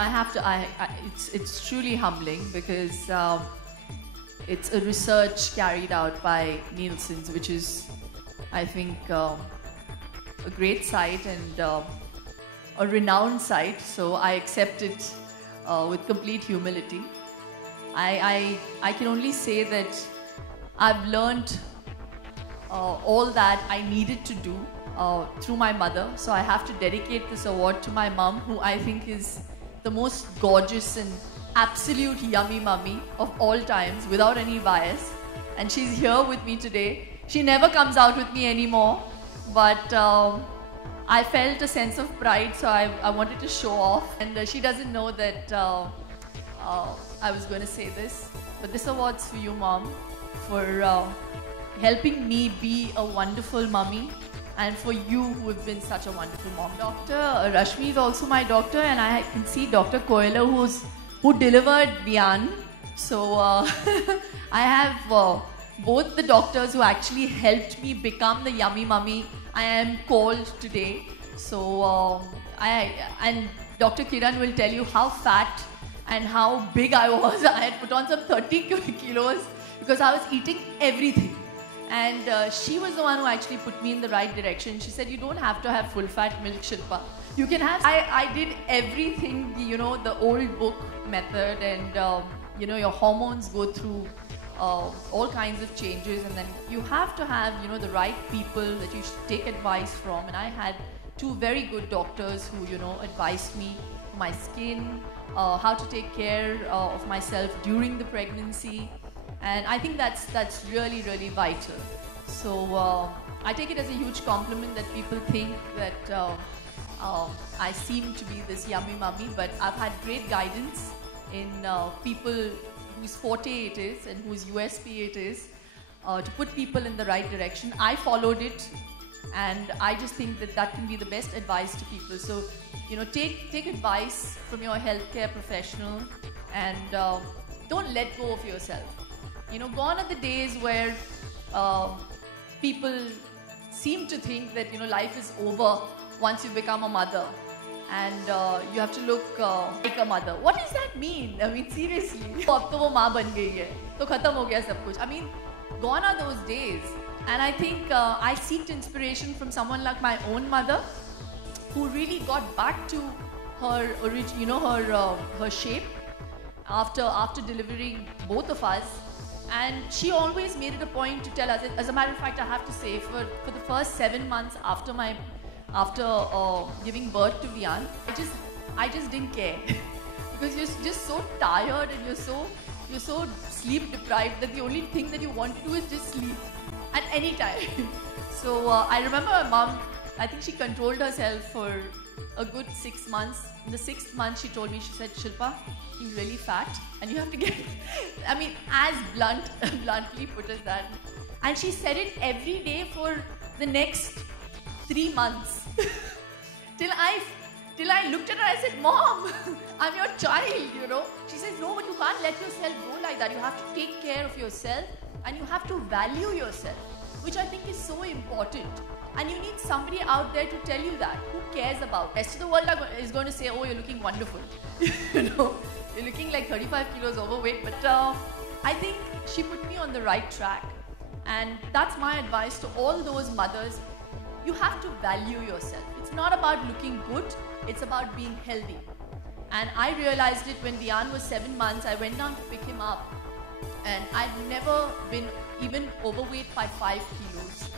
I have to. It's truly humbling because it's a research carried out by Nielsen's, which is, I think, a great site and a renowned site. So I accept it with complete humility. I can only say that I've learned all that I needed to do through my mother. So I have to dedicate this award to my mom, who I think is the most gorgeous and absolute yummy mummy of all times, without any bias. And she's here with me today. She never comes out with me anymore, but I felt a sense of pride, so I wanted to show off. And she doesn't know that I was going to say this, but this award's for you, Mom, for helping me be a wonderful mummy, and for you who have been such a wonderful mom. Dr. Rashmi is also my doctor, and I can see Dr. Koyala who delivered Vian. So I have both the doctors who actually helped me become the yummy mummy I am called today. So and Dr. Kiran will tell you how fat and how big I was. I had put on some 30 kilos because I was eating everything. And she was the one who actually put me in the right direction. She said, you don't have to have full fat milk, Shilpa. You can have... I did everything, you know, the old book method, and you know, your hormones go through all kinds of changes, and then you have to have, you know, the right people that you should take advice from. And I had two very good doctors who, you know, advised me for my skin, how to take care of myself during the pregnancy. And I think that's really, really vital. So I take it as a huge compliment that people think that I seem to be this yummy mummy, but I've had great guidance in people whose forte it is and whose USP it is to put people in the right direction. I followed it, and I just think that that can be the best advice to people. So, you know, take advice from your healthcare professional, and don't let go of yourself. You know, gone are the days where people seem to think that, you know, life is over once you become a mother, and you have to look like a mother. What does that mean? I mean, seriously. अब तो वो माँ बन गई है, तो खत्म हो गया सब कुछ. I mean, gone are those days. And I think I seeked inspiration from someone like my own mother, who really got back to her you know, her shape after delivering both of us. And she always made it a point to tell us. As a matter of fact, I have to say, for the first 7 months after giving birth to Vian, I just didn't care because you're just so tired and you're so sleep deprived that the only thing that you want to do is just sleep at any time. So I remember my mom, I think she controlled herself for a good 6 months. In the 6th month, she told me, she said, Shilpa, you're really fat and you have to get, I mean, as bluntly put as that. And she said it every day for the next 3 months. till I looked at her, I said, Mom, I'm your child, you know. She says, no, but you can't let yourself go like that. You have to take care of yourself and you have to value yourself, which I think is so important. And you need somebody out there to tell you that, who cares about. The rest of the world is going to say, oh, you're looking wonderful. You know, you're looking like 35 kilos overweight. But I think she put me on the right track. And that's my advice to all those mothers. You have to value yourself. It's not about looking good, it's about being healthy. And I realized it when Vian was 7 months. I went down to pick him up, and I'd never been even overweight by 5 kilos.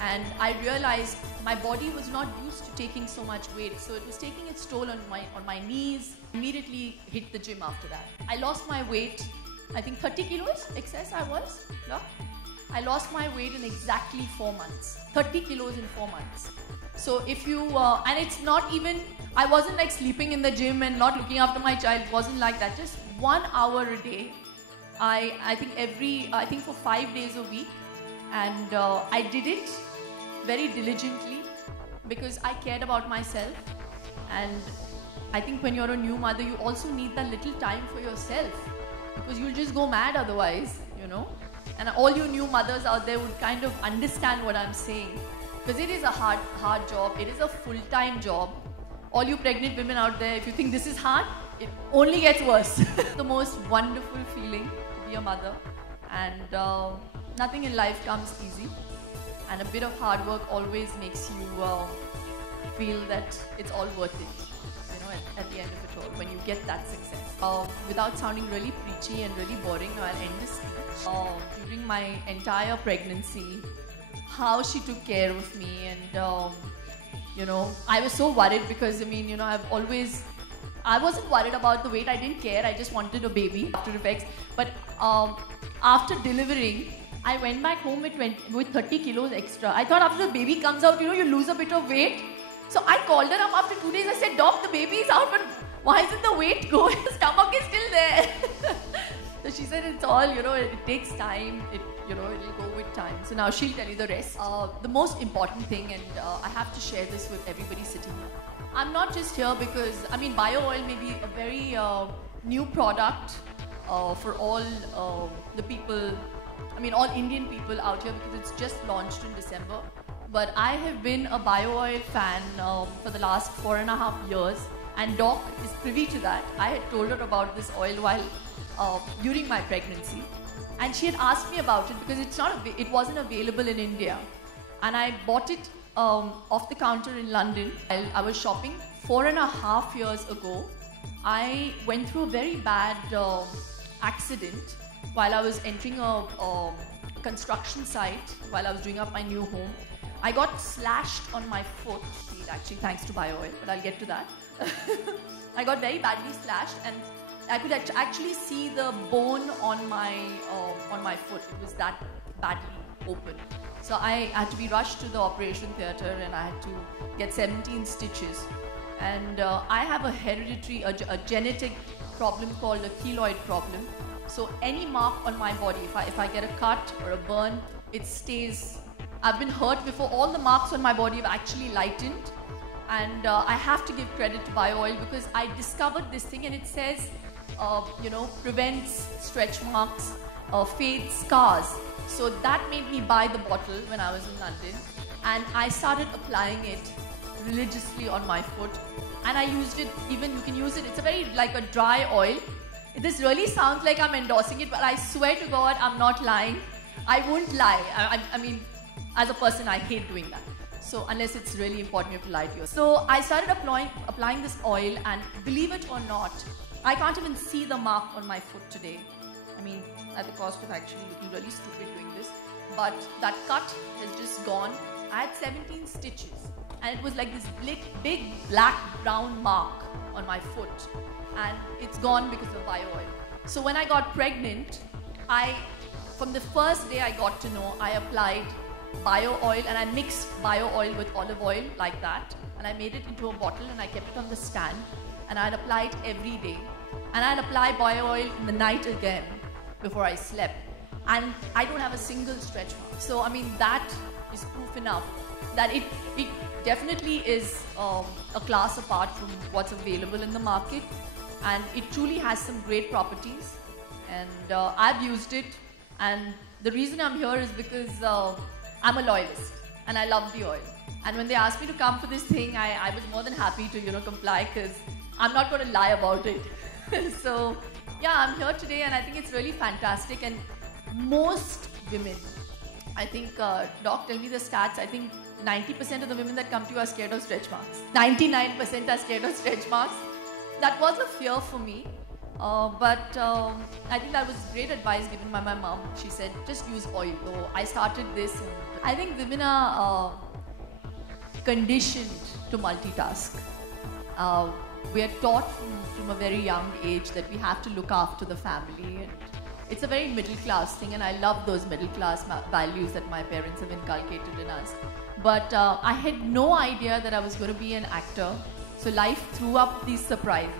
And I realized my body was not used to taking so much weight, so it was taking its toll on my knees. Immediately hit the gym after that. I lost my weight, I think 30 kilos excess I was. Yeah? I lost my weight in exactly 4 months. 30 kilos in 4 months. So if you, and it's not even, I wasn't like sleeping in the gym and not looking after my child. It wasn't like that. Just 1 hour a day. I think for 5 days a week. And I did it very diligently because I cared about myself. And I think when you're a new mother, you also need that little time for yourself, because you'll just go mad otherwise, you know. And all you new mothers out there would kind of understand what I'm saying, because it is a hard job. It is a full-time job. All you pregnant women out there, if you think this is hard, it only gets worse. The most wonderful feeling to be a mother, and nothing in life comes easy, and a bit of hard work always makes you feel that it's all worth it, at the end of it all, when you get that success. Without sounding really preachy and really boring, I'll end this speech. During my entire pregnancy, how she took care of me, and I was so worried because I wasn't worried about the weight. I didn't care. I just wanted a baby after effects. But after delivering, I went back home with 30 kilos extra. I thought after the baby comes out, you lose a bit of weight. So I called her up after 2 days. I said, "Doc, the baby is out, but why isn't the weight going? The stomach is still there." So she said, "It's all, it takes time. It'll go with time." So now she'll tell you the rest. The most important thing, and I have to share this with everybody sitting here. I'm not just here because, bio oil may be a very new product for all the people, all Indian people out here, because it's just launched in December. But I have been a bio oil fan for the last 4.5 years, and Doc is privy to that. I had told her about this oil while during my pregnancy, and she had asked me about it because it wasn't available in India, and I bought it off the counter in London. I was shopping 4.5 years ago. I went through a very bad accident while I was entering a construction site while I was doing up my new home. I got slashed on my foot, actually thanks to bio oil, but I'll get to that. I got very badly slashed, and I could actually see the bone on my foot. It was that badly open. So I had to be rushed to the operation theatre, and I had to get 17 stitches. And I have a hereditary, a genetic problem called a keloid problem. So any mark on my body, if I get a cut or a burn, it stays. I've been hurt before. All the marks on my body have actually lightened. And I have to give credit to bio oil because I discovered this thing, and it says, prevents stretch marks, fades scars. So that made me buy the bottle when I was in London, and I started applying it religiously on my foot, and I used it. Even you can use it. It's like a dry oil. This really sounds like I'm endorsing it, but I swear to God, I'm not lying. I won't lie. As a person, I hate doing that. So unless it's really important, you have to lie to yourself. So I started applying this oil, and believe it or not, I can't even see the mark on my foot today. At the cost of actually looking really stupid doing this. But that cut has just gone. I had 17 stitches, and it was like this big black brown mark on my foot, and it's gone because of bio oil. So when I got pregnant, from the first day I got to know, I applied bio oil, and I mixed bio oil with olive oil like that, and I made it into a bottle, and I kept it on the stand, and I'd apply it every day, and I'd apply bio oil in the night again before I slept, and I don't have a single stretch mark. So that is proof enough that it definitely is a class apart from what's available in the market, and it truly has some great properties, and I've used it, and the reason I'm here is because I'm a loyalist, and I love the oil. And when they asked me to come for this thing, I was more than happy to comply, because I'm not going to lie about it. So yeah, I'm here today, and I think it's really fantastic. And most women, I think, Doc, tell me the stats. I think 90% of the women that come to you are scared of stretch marks. 99% are scared of stretch marks. That was a fear for me. But I think that was great advice given by my mom. She said, just use oil. So I started this. And I think women are conditioned to multitask. We are taught from a very young age that we have to look after the family. And it's a very middle class thing, and I love those middle class values that my parents have inculcated in us. But I had no idea that I was going to be an actor. So life threw up these surprises.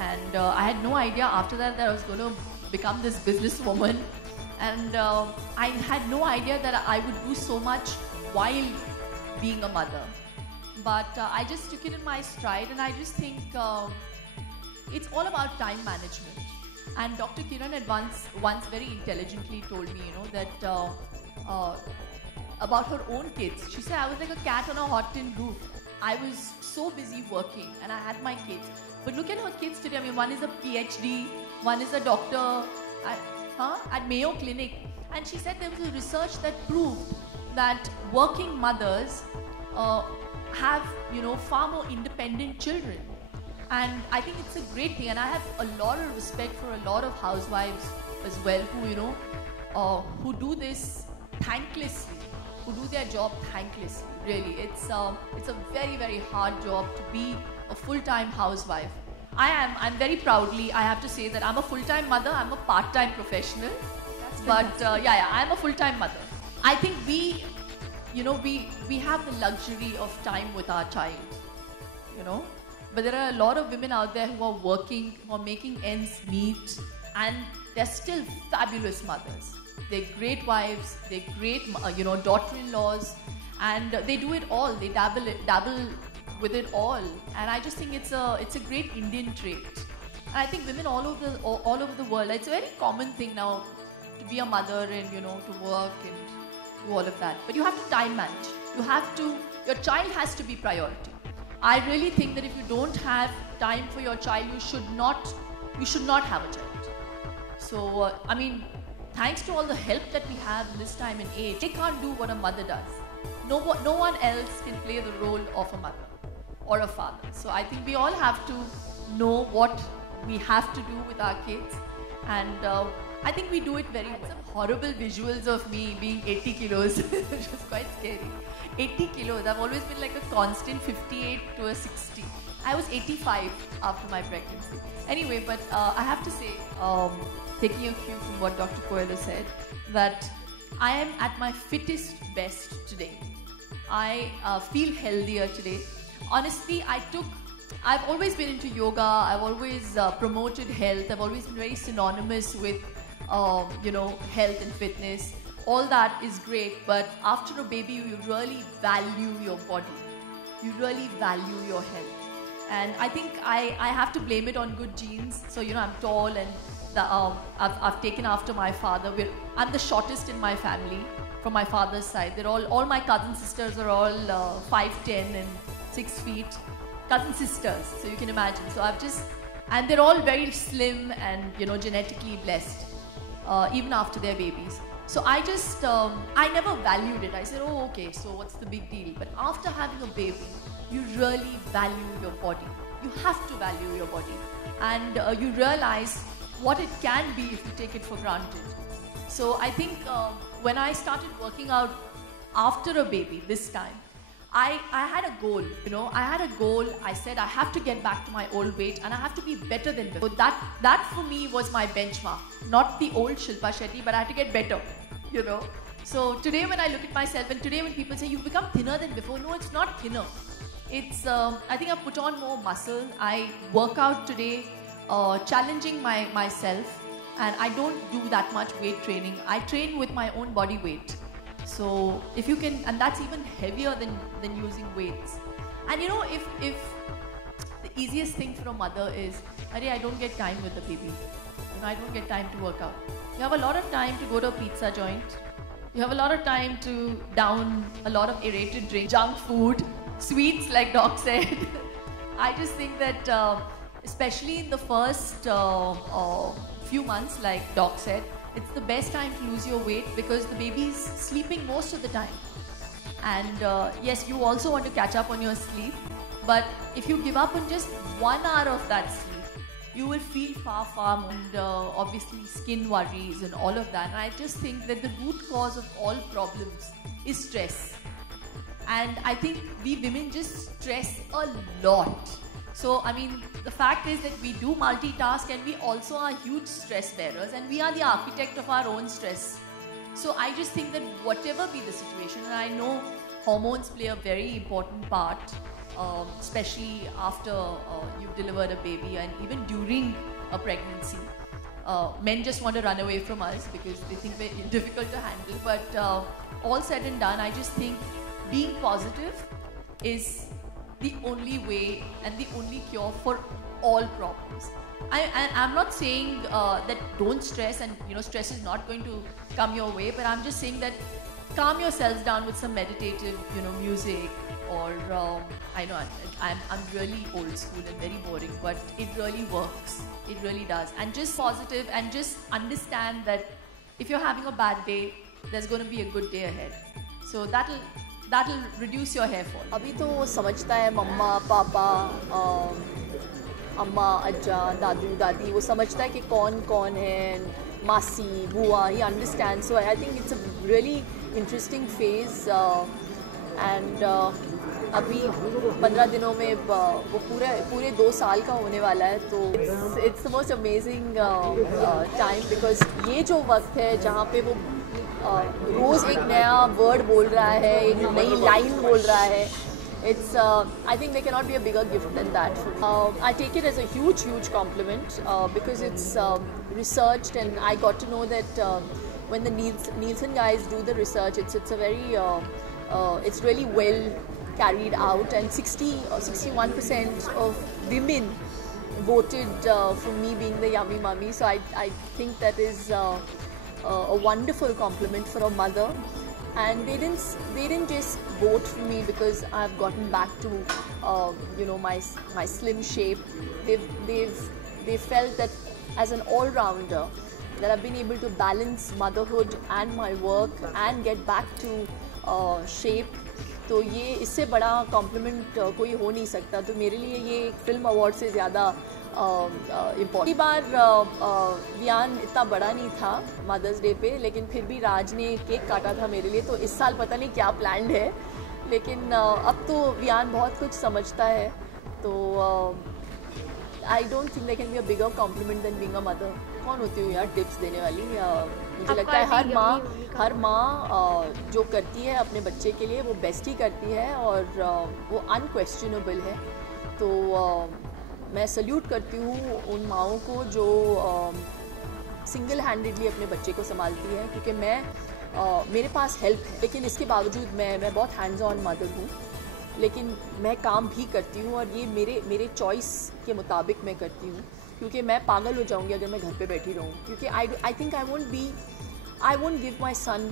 And I had no idea after that I was going to become this businesswoman. And I had no idea that I would do so much while being a mother. But I just took it in my stride, and I just think it's all about time management. And Dr. Kiran had once very intelligently told me, that about her own kids. She said, I was like a cat on a hot tin roof. I was so busy working, and I had my kids. But look at her kids today. I mean, one is a PhD, one is a doctor at Mayo Clinic. And she said there was a research that proved that working mothers have, far more independent children. And I think it's a great thing. And I have a lot of respect for a lot of housewives as well who do this thanklessly, who do their job thanklessly. Really, it's a very, very hard job to be a full-time housewife. I'm very proudly, I have to say that I'm a full-time mother. I'm a part-time professional. But I'm a full-time mother. I think we have the luxury of time with our child, But there are a lot of women out there who are working, who are making ends meet, and they're still fabulous mothers. They're great wives, they're great, daughter-in-laws, and they do it all. They dabble with it all, and I just think it's a great Indian trait. And I think women all over the world, it's a very common thing now to be a mother and to work and do all of that. But you have to time manage. Your child has to be priority. I really think that if you don't have time for your child, you should not have a child. So thanks to all the help that we have in this time and age, they can't do what a mother does. No one else can play the role of a mother or a father. So I think we all have to know what we have to do with our kids, and I think we do it very well. Some horrible visuals of me being 80 kilos, which was quite scary. 80 kilos, I've always been like a constant 58 to a 60. I was 85 after my pregnancy. Anyway, but I have to say, taking a cue from what Dr. Coelho said, that I am at my fittest best today. I feel healthier today. Honestly, I've always been into yoga. I've always promoted health. I've always been very synonymous with, health and fitness. All that is great, but after a baby, you really value your body. You really value your health. And I think I have to blame it on good genes. So, I'm tall, and I've taken after my father. I'm the shortest in my family from my father's side. They're all my cousin sisters are all 5'10" and 6 feet. Cousin sisters, so you can imagine. So and they're all very slim and genetically blessed, even after their babies. So I never valued it. I said, oh, okay, so what's the big deal? But after having a baby, you really value your body. You have to value your body, and you realize what it can be if you take it for granted. So I think when I started working out after a baby this time, I had a goal, I said I have to get back to my old weight and I have to be better than before. That for me was my benchmark. Not the old Shilpa Shetty, but I had to get better, So today when I look at myself, and today when people say, you've become thinner than before, no, it's not thinner. It's, I think I've put on more muscle. I work out today, challenging myself, and I don't do that much weight training. I train with my own body weight. So if you can, and that's even heavier than using weights. And if the easiest thing for a mother is, I don't get time with the baby. I don't get time to work out. You have a lot of time to go to a pizza joint. You have a lot of time to down a lot of aerated drink, junk food, sweets like Doc said. I just think that especially in the first few months, like Doc said, it's the best time to lose your weight because the baby's sleeping most of the time. And yes, you also want to catch up on your sleep. But if you give up on just 1 hour of that sleep, you will feel far more, and obviously skin worries and all of that. And I just think that the root cause of all problems is stress. And I think we women just stress a lot. So, the fact is that we do multitask, and we also are huge stress bearers, and we are the architect of our own stress. So I just think that whatever be the situation, and I know hormones play a very important part, especially after you've delivered a baby and even during a pregnancy. Men just want to run away from us because they think we're difficult to handle. But all said and done, I just think being positive is the only way and the only cure for all problems. I'm not saying that don't stress, and stress is not going to come your way, but I'm just saying that calm yourselves down with some meditative music, or I know I'm really old school and very boring, but it really works. It really does. And just positive, and just understand that if you're having a bad day, there's going to be a good day ahead. So that'll reduce your hair fall. अभी तो वो समझता है मम्मा पापा अम्मा अज्जा दादू दादी, वो समझता है कि कौन कौन है, मासी बुआ, ही understand. So I think it's a really interesting phase. And अभी 15 दिनों में वो पूरे 2 साल का होने वाला है. तो it's the most amazing time, because ये जो वक्त है जहाँ पे वो रोज़ एक नया वर्ड बोल रहा है, एक नई लाइन बोल रहा है. It's I think there cannot be a bigger gift than that. I take it as a huge compliment because it's researched, and I got to know that when the Nielsen guys do the research, it's a very it's really well carried out, and 61% of women voted for me being the yummy mummy. So I think that is a wonderful compliment for a mother. And they didn't just vote for me because I've gotten back to my slim shape. They felt that as an all-rounder, that I've been able to balance motherhood and my work and get back to shape. तो ये इससे बड़ा complement कोई हो नहीं सकता. तो मेरे लिए ये फिल्म अवार्ड से ज़्यादा इम्पोर्टेंट. बार वियान इतना बड़ा नहीं था मदर्स डे पे, लेकिन फिर भी राज ने केक काटा था मेरे लिए. तो इस साल पता नहीं क्या प्लान्ड है, लेकिन अब तो वियान बहुत कुछ समझता है. तो I don't think there can be a bigger compliment than being a mother. कौन होती हूँ यार टिप्स देने वाली? मुझे लगता है हर माँ जो करती है अपने बच्चे के लिए वो बेस्ट ही करती है, और वो अनक्वेश्चनेबल है. तो मैं सल्यूट करती हूँ उन माँओं को जो सिंगल हैंडेडली अपने बच्चे को संभालती है, क्योंकि मेरे पास हेल्प है, लेकिन इसके बावजूद मैं बहुत हैंड्स ऑन मदर हूँ. लेकिन मैं काम भी करती हूँ, और ये मेरे चॉइस के मुताबिक मैं करती हूँ, क्योंकि मैं पागल हो जाऊँगी अगर मैं घर पे बैठी रहूँ. क्योंकि I think I won't give my son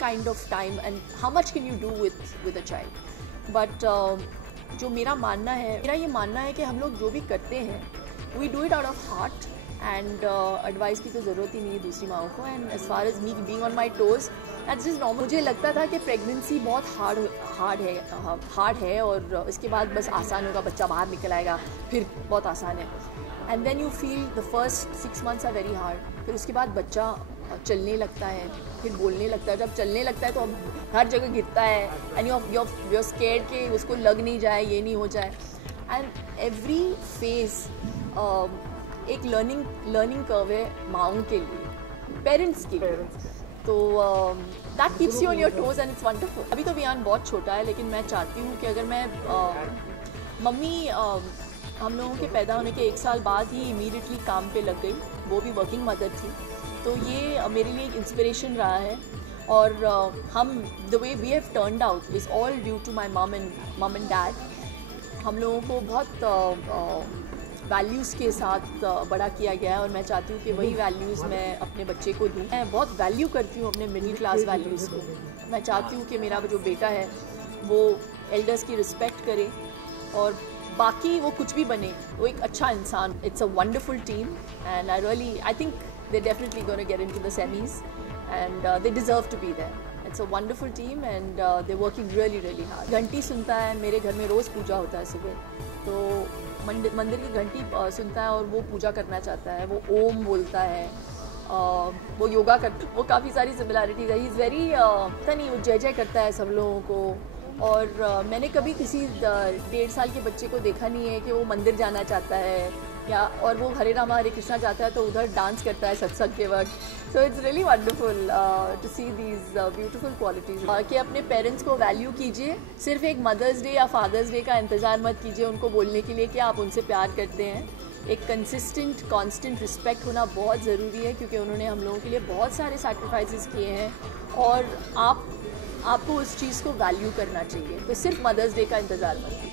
kind of time, and how much can you do with a child? But जो मेरा ये मानना है कि हम लोग जो भी करते हैं we do it out of heart, and advice की तो ज़रूरत ही नहीं है दूसरी माँओं को. And as far as me being on my toes, that's just normal. मुझे लगता था कि प्रेगनेंसी बहुत हार्ड है और इसके बाद बस आसान होगा, बच्चा बाहर निकल आएगा, फिर बहुत आसान है. And then you feel the first 6 months are very hard. फिर उसके बाद बच्चा चलने लगता है, फिर बोलने लगता है. जब चलने लगता है तो हर जगह गिरता है, एंड you're scared कि उसको लग नहीं जाए, ये नहीं हो जाए. एंड एवरी फेज एक लर्निंग कर्व है माँओं के लिए, पेरेंट्स के लिए. तो that keeps you on your toes, and it's wonderful. अभी तो वियान बहुत छोटा है, लेकिन मैं चाहती हूँ कि अगर मैं मम्मी हम लोगों के पैदा होने के 1 साल बाद ही इमीडिएटली काम पे लग गई, वो भी वर्किंग मदर थी. तो ये मेरे लिए एक इंस्पिरेशन रहा है. और हम the way we have turned out is all due to my mum and dad. हम लोगों को बहुत वैल्यूज़ के साथ बड़ा किया गया है, और मैं चाहती हूँ कि वही वैल्यूज़ मैं अपने बच्चे को दूँ. मैं बहुत वैल्यू करती हूँ अपने मिडिल क्लास वैल्यूज़ को. मैं चाहती हूँ कि मेरा जो बेटा है वो एल्डर्स की रिस्पेक्ट करे, और बाकी वो कुछ भी बने, वो एक अच्छा इंसान. It's a wonderful team, and I think they're definitely going to get into the semis, and they deserve to be there. It's a wonderful team, and they're working really hard. घंटी सुनता है, मेरे घर में रोज़ पूजा होता है सुबह, तो मंदिर की घंटी सुनता है और वो पूजा करना चाहता है. वो ओम बोलता है, वो योगा करता, वो काफ़ी सारी सिमिलैरिटीज़ है. ही इज़ वेरी पता नहीं, वो जय करता है सब लोगों को. और मैंने कभी किसी 1.5 साल के बच्चे को देखा नहीं है कि वो मंदिर जाना चाहता है, या और वो हरे रामा हरे कृष्णा जाता है तो उधर डांस करता है सत्संग के वक्त. So it's really wonderful to see these beautiful qualities. कि अपने पेरेंट्स को वैल्यू कीजिए. सिर्फ एक मदर्स डे या फादर्स डे का इंतज़ार मत कीजिए उनको बोलने के लिए कि आप उनसे प्यार करते हैं. एक कंसिस्टेंट कांस्टेंट रिस्पेक्ट होना बहुत ज़रूरी है, क्योंकि उन्होंने हम लोगों के लिए बहुत सारे सैक्रिफाइसेस किए हैं, और आपको उस चीज़ को वैल्यू करना चाहिए. तो सिर्फ मदर्स डे का इंतज़ार मत कीजिए.